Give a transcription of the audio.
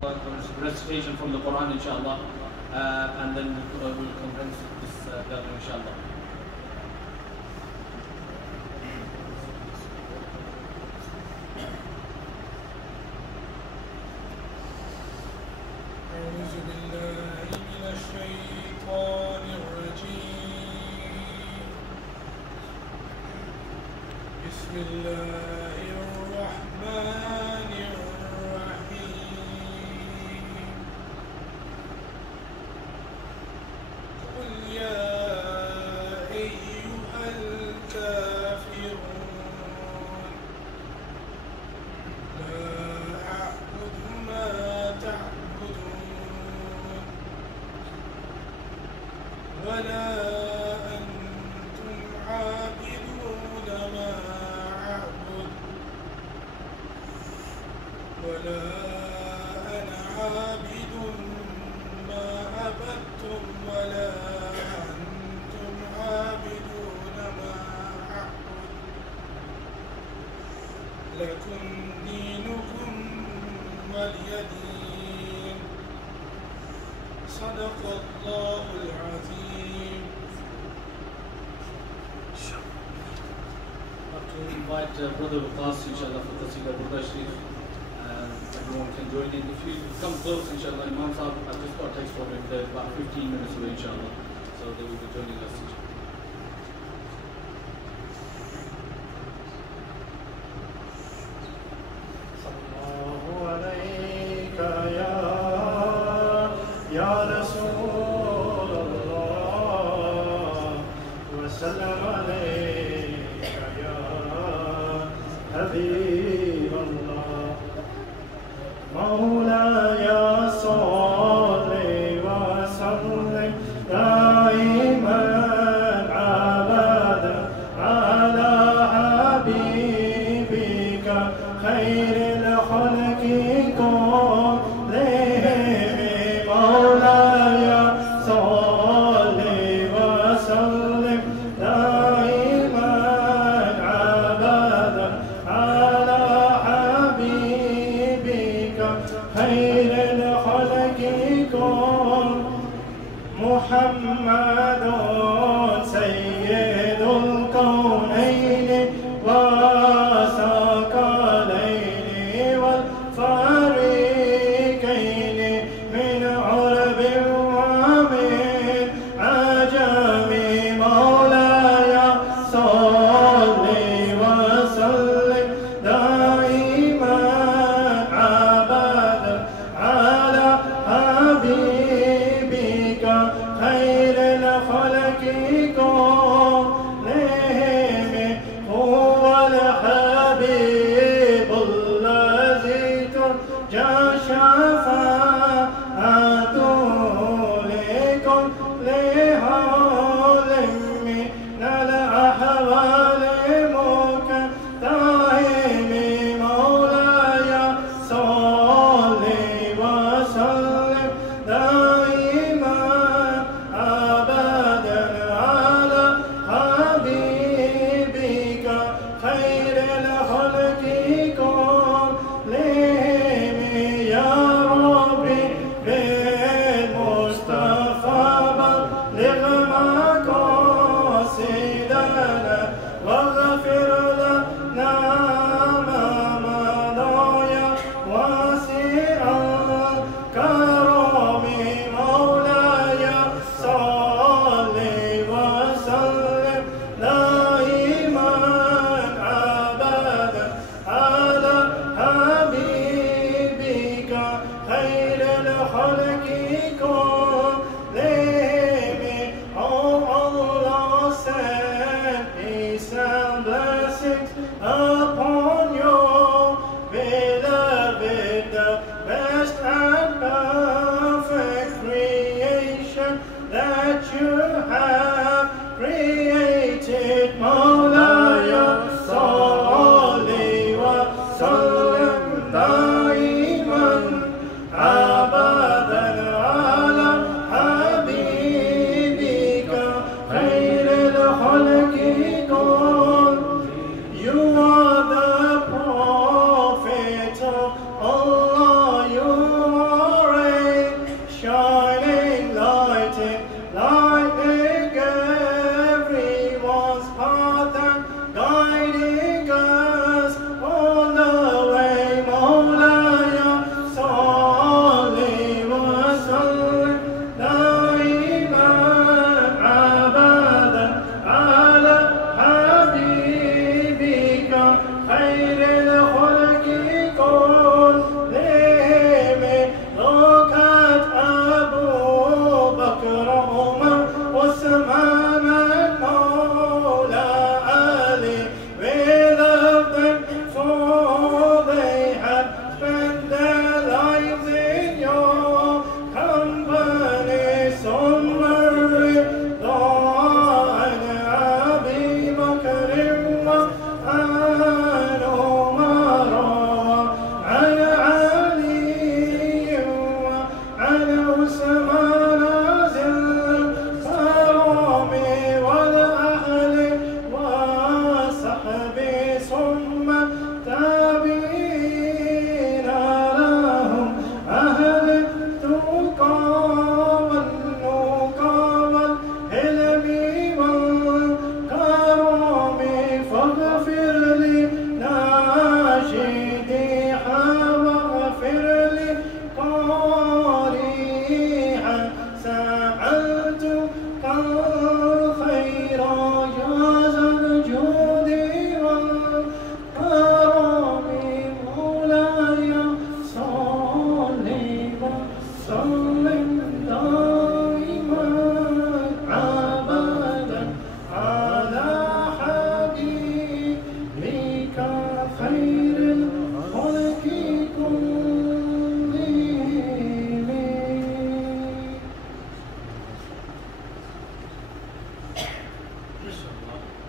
recitation from the Quran, inshallah, and then we'll commence this gathering, inshallah. أعوذ بالله من الشيطان الرجيم. بسم الله الرحمن الرحيم. قل يا أيها الكافرون لا أعبد ما تعبدون ولا أنتم عابدون ما أعبد ولا أنا عابد ما عبدتم ولا أنتم عابدون ما أعبد لكم دينكم ولي دين. صدق الله العظيم. To invite Brother Waqas, inshallah, for Qasida Burda Sharif, and everyone can join in. If you come close, inshallah, Imam Sahib, I've just got a text from him, they're about 15 minutes away, inshallah, so they will be joining us, inshallah. حبيب الله مولاي صل وسلم دائما أبدا على حبيبك خير الخلق كلهم مولاي صل وسلم دائما أبدا على حبيبك خير الخلق كلهم محمد سيد الكونين والثقلين والفريقين من عرب ومن عجم مولاي صل وسلم دائما أبدا على حبيبك خير الخلق كلهم هو الحبيب الذي ترجى شفاعته لكل حال من الأحوال مكتهم مولاي صل وسلم دائما أبدا على حبيبك خير الخلق كلهم يا ربي بالمصطفى بلغ مقاصدنا واغفر لنا ما مضى يا واسع الكرم مولاي صل وسلم دائما أبدا على حبيبك خير الخلق كلهم. Oh Allah, send peace and blessings upon your beloved, the best and perfect creation that you have created. Mawlaya salli wa sallim daiman abadan ala habibika khairil khalqi kull. You are the prophet of Allah, you are Bismillah.